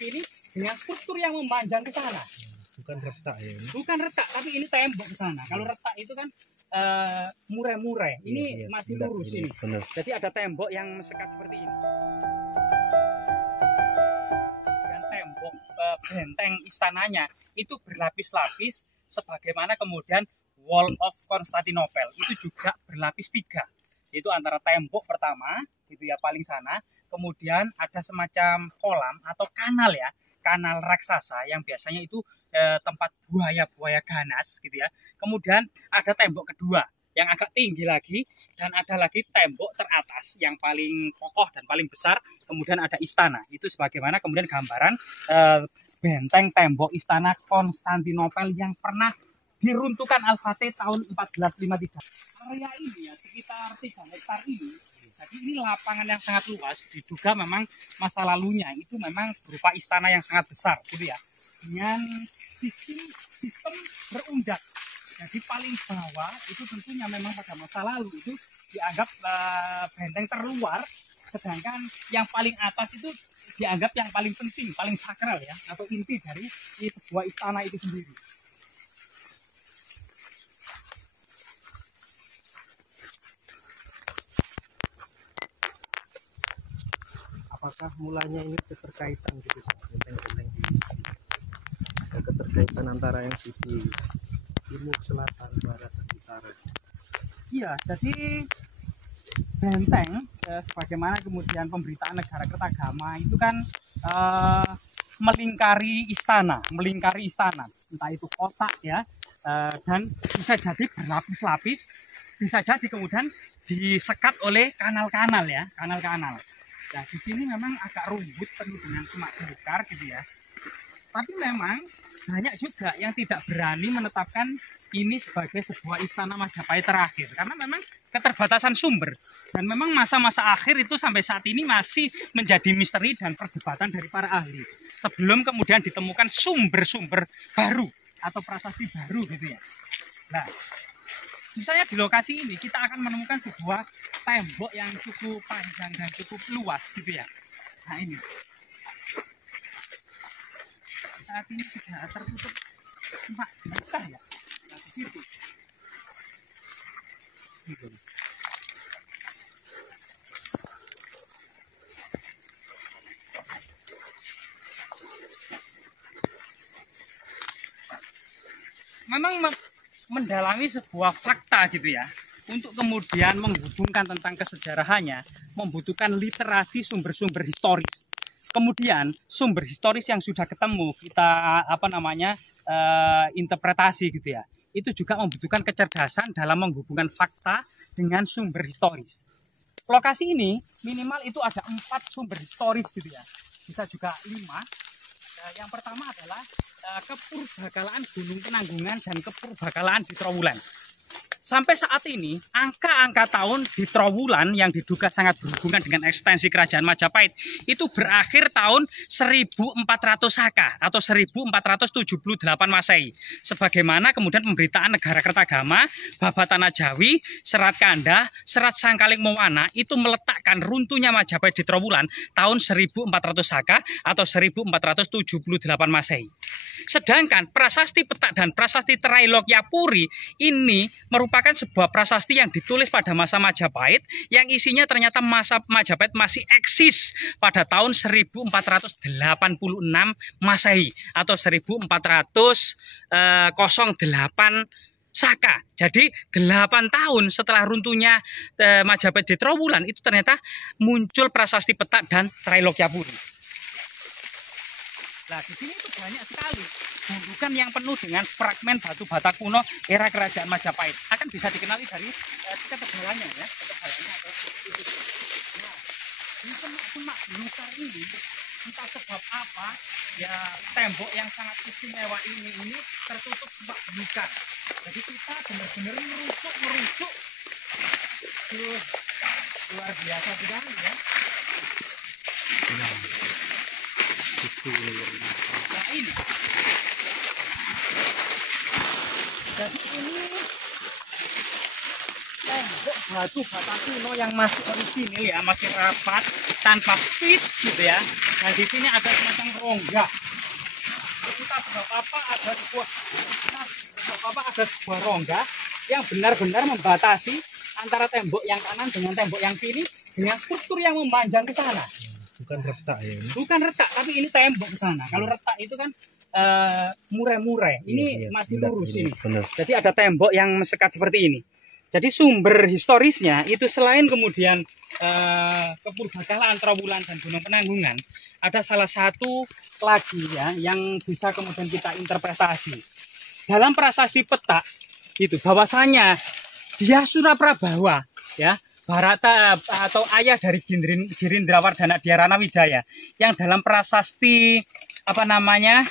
tapi ini dengan struktur yang memanjang ke sana. Bukan retak ya? Bukan retak, tapi ini tembok ke sana. Kalau retak itu kan murai-murai. Ini masih lurus ini. Benar. Jadi ada tembok yang sekat seperti ini. Dan tembok benteng istananya itu berlapis-lapis, sebagaimana kemudian Wall of Constantinople itu juga berlapis 3. Yaitu antara tembok pertama, itu ya paling sana, kemudian ada semacam kolam atau kanal ya, kanal raksasa yang biasanya itu tempat buaya-buaya ganas gitu ya. Kemudian ada tembok kedua yang agak tinggi lagi, dan ada lagi tembok teratas yang paling kokoh dan paling besar. Kemudian ada istana. Itu sebagaimana kemudian gambaran benteng tembok istana Konstantinopel yang pernah diruntuhkan Al-Fatih tahun 1453. Area ini ya sekitar 3 hektar ini. Jadi ini lapangan yang sangat luas. Diduga memang masa lalunya itu memang berupa istana yang sangat besar, gitu ya. Dengan sistem berundak. Jadi paling bawah itu tentunya memang pada masa lalu itu dianggap benteng terluar, sedangkan yang paling atas itu dianggap yang paling penting, paling sakral ya, atau inti dari sebuah istana itu sendiri. Apakah mulanya ini keterkaitan gitu, benteng-benteng di ada keterkaitan antara yang sisi timur, selatan, barat, dan utara? Iya, jadi benteng sebagaimana kemudian pemberitaan Negara Kertagama itu kan melingkari istana, entah itu kotak ya, dan bisa jadi berlapis-lapis, bisa jadi kemudian disekat oleh kanal-kanal ya, kanal-kanal. Nah, di sini memang agak rumput, penuh dengan semak belukar gitu ya. Tapi memang banyak juga yang tidak berani menetapkan ini sebagai sebuah istana Majapahit terakhir, karena memang keterbatasan sumber, dan memang masa-masa akhir itu sampai saat ini masih menjadi misteri dan perdebatan dari para ahli. Sebelum kemudian ditemukan sumber-sumber baru atau prasasti baru gitu ya. Nah, misalnya di lokasi ini kita akan menemukan sebuah tembok yang cukup panjang dan cukup luas gitu ya. Nah ini saat ini sudah tertutup semak belukar ya. Nah di situ. Memang mendalami sebuah fakta gitu ya, untuk kemudian menghubungkan tentang kesejarahannya membutuhkan literasi sumber-sumber historis. Kemudian sumber historis yang sudah ketemu kita interpretasi gitu ya, itu juga membutuhkan kecerdasan dalam menghubungkan fakta dengan sumber historis. Lokasi ini minimal itu ada 4 sumber historis gitu ya, bisa juga 5. Yang pertama adalah kepurbakalaan Gunung Penanggungan dan kepurbakalaan di Trowulan. Sampai saat ini, angka-angka tahun di Trowulan yang diduga sangat berhubungan dengan ekstensi kerajaan Majapahit itu berakhir tahun 1400 Saka atau 1478 Masehi. Sebagaimana kemudian pemberitaan Negara Kertagama, Babatana Jawi, Serat Kandah, Serat Sangkaling Mowana itu meletakkan runtuhnya Majapahit di Trowulan tahun 1400 Saka atau 1478 Masehi. Sedangkan prasasti Petak dan prasasti Trailokyapuri ini merupakan sebuah prasasti yang ditulis pada masa Majapahit yang isinya ternyata masa Majapahit masih eksis pada tahun 1486 Masehi atau 1408 Saka. Jadi 8 tahun setelah runtuhnya Majapahit di Trowulan itu ternyata muncul prasasti Petak dan Trailokyapuri. Nah, di sini itu banyak sekali gundukan yang penuh dengan fragmen batu bata kuno era kerajaan Majapahit. Akan bisa dikenali dari ketebalannya ya, ketebalannya atau itu. Nah, di semak-semak belukar ini entah sebab apa ya, tembok yang sangat istimewa ini tertutup semak belukar. Jadi kita benar-benar merucuk. Luar biasa sekali ya. Nah ini, jadi ini tembok batu bata kuno yang masih orisinil ya, masih rapat tanpa space gitu ya. Dan di sini ada semacam rongga. Kita ada sebuah rongga yang benar-benar membatasi antara tembok yang kanan dengan tembok yang kiri dengan struktur yang memanjang ke sana. Bukan retak ya? Bukan retak, tapi ini tembok ke sana. Kalau retak itu kan murai-murai. Ini masih lurus ini. Benar. Jadi ada tembok yang mesekat seperti ini. Jadi sumber historisnya itu selain kemudian kepurbakalaan Trowulan dan Gunung Penanggungan, ada salah satu lagi ya yang bisa kemudian kita interpretasi dalam prasasti peta itu bahwasanya dia Suraprabawa ya, Barata atau ayah dari Girindrawardhana Dhyarana Wijaya yang dalam prasasti apa namanya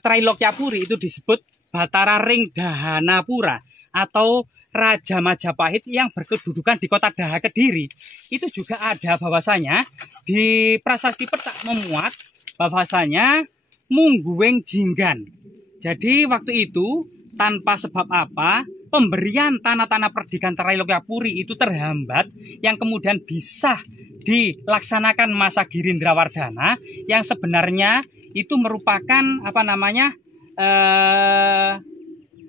Trailokyapuri itu disebut Batara Ring Dahanapura atau Raja Majapahit yang berkedudukan di kota Daha Kediri. Itu juga ada bahwasanya di prasasti peta memuat bahwasanya Mungguweng Jinggan. Jadi waktu itu tanpa sebab apa pemberian tanah-tanah perdikan Trailokyapuri itu terhambat yang kemudian bisa dilaksanakan masa Girindrawardhana yang sebenarnya itu merupakan apa namanya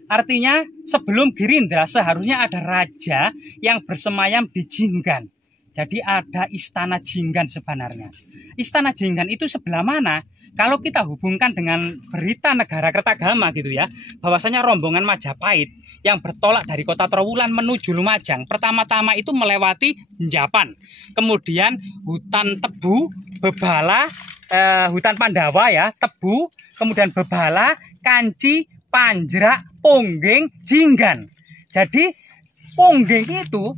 artinya sebelum Girindra seharusnya ada raja yang bersemayam di Jinggan. Jadi ada istana Jinggan sebenarnya. Istana Jinggan itu sebelah mana? Kalau kita hubungkan dengan berita negara Kertagama gitu ya, bahwasanya rombongan Majapahit yang bertolak dari kota Trowulan menuju Lumajang, pertama-tama itu melewati Njapan, kemudian hutan Tebu, Bebala, hutan Pandawa ya, Tebu, kemudian Bebala, Kanci, Panjrak, Ponggeng, Jinggan. Jadi Ponggeng itu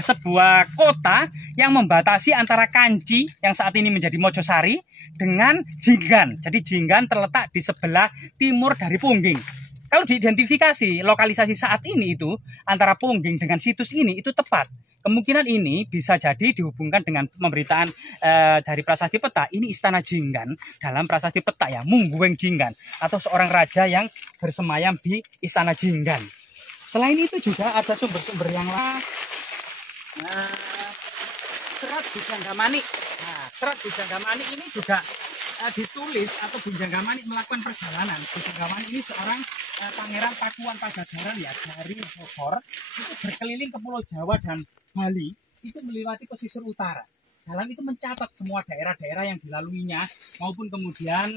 sebuah kota yang membatasi antara Kanci yang saat ini menjadi Mojosari dengan Jinggan. Jadi Jinggan terletak di sebelah timur dari Ponggeng. Kalau diidentifikasi lokalisasi saat ini itu antara Ponggeng dengan situs ini itu tepat. Kemungkinan ini bisa jadi dihubungkan dengan pemberitaan dari prasasti peta. Ini istana Jinggan dalam prasasti peta ya, Mungguweng Jinggan atau seorang raja yang bersemayam di istana Jinggan. Selain itu juga ada sumber-sumber yang lain. Serat Bujanggamani. Nah, Serat Bujanggamani ini juga ditulis atau Bujanggamani melakukan perjalanan. Bujanggamani ini seorang pangeran Pakuan Pajajaran ya dari Bogor itu berkeliling ke Pulau Jawa dan Bali itu melewati pesisir utara. Jalan itu mencatat semua daerah-daerah yang dilaluinya maupun kemudian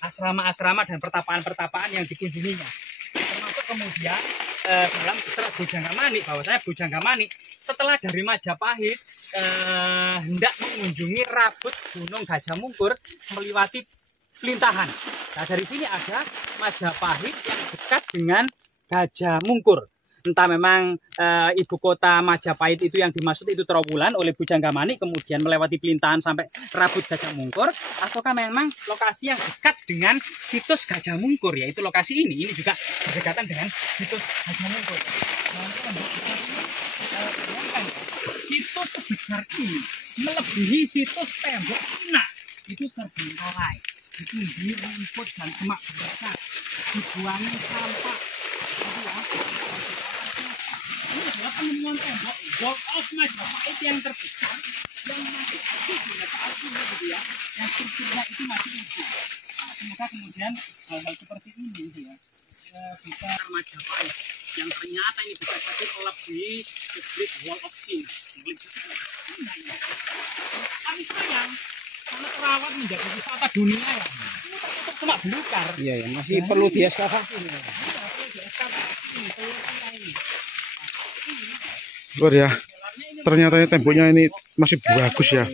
asrama-asrama dan pertapaan-pertapaan yang dikunjunginya. Termasuk kemudian dalam Serat Bujanggamani bahwasanya Bujanggamani setelah dari Majapahit hendak mengunjungi Rabut Gunung Gajah Mungkur melewati Pelintahan. Nah dari sini ada Majapahit yang dekat dengan Gajah Mungkur. Entah memang ibu kota Majapahit itu yang dimaksud itu Trowulan oleh Bujanggamani kemudian melewati Pelintahan sampai Rabut Gajah Mungkur, ataukah memang lokasi yang dekat dengan situs Gajah Mungkur, yaitu lokasi ini juga berdekatan dengan situs Gajah Mungkur. Situs sebesar ini melebihi situs tembok Cina itu terbengkalai, ditumbuhi rumput dan semak belukar, dibuangi sampah. Ini adalah penemuan tembok Wall of Majapahit yang terbesar yang masih aktif hingga saat ini gitu ya, yang strukturnya itu masih utuh. Nah, semoga kemudian hal-hal seperti ini gitu ya bisa Majapahit yang ternyata ini bisa jadi melebihi the Great Wall of China. Kami sayang karena terawat menjadi wisata dunia ya. Ini tertutup semak belukar. Iya ya, masih perlu dieskavasi. Luar ya, ternyata temboknya ini masih bagus ya.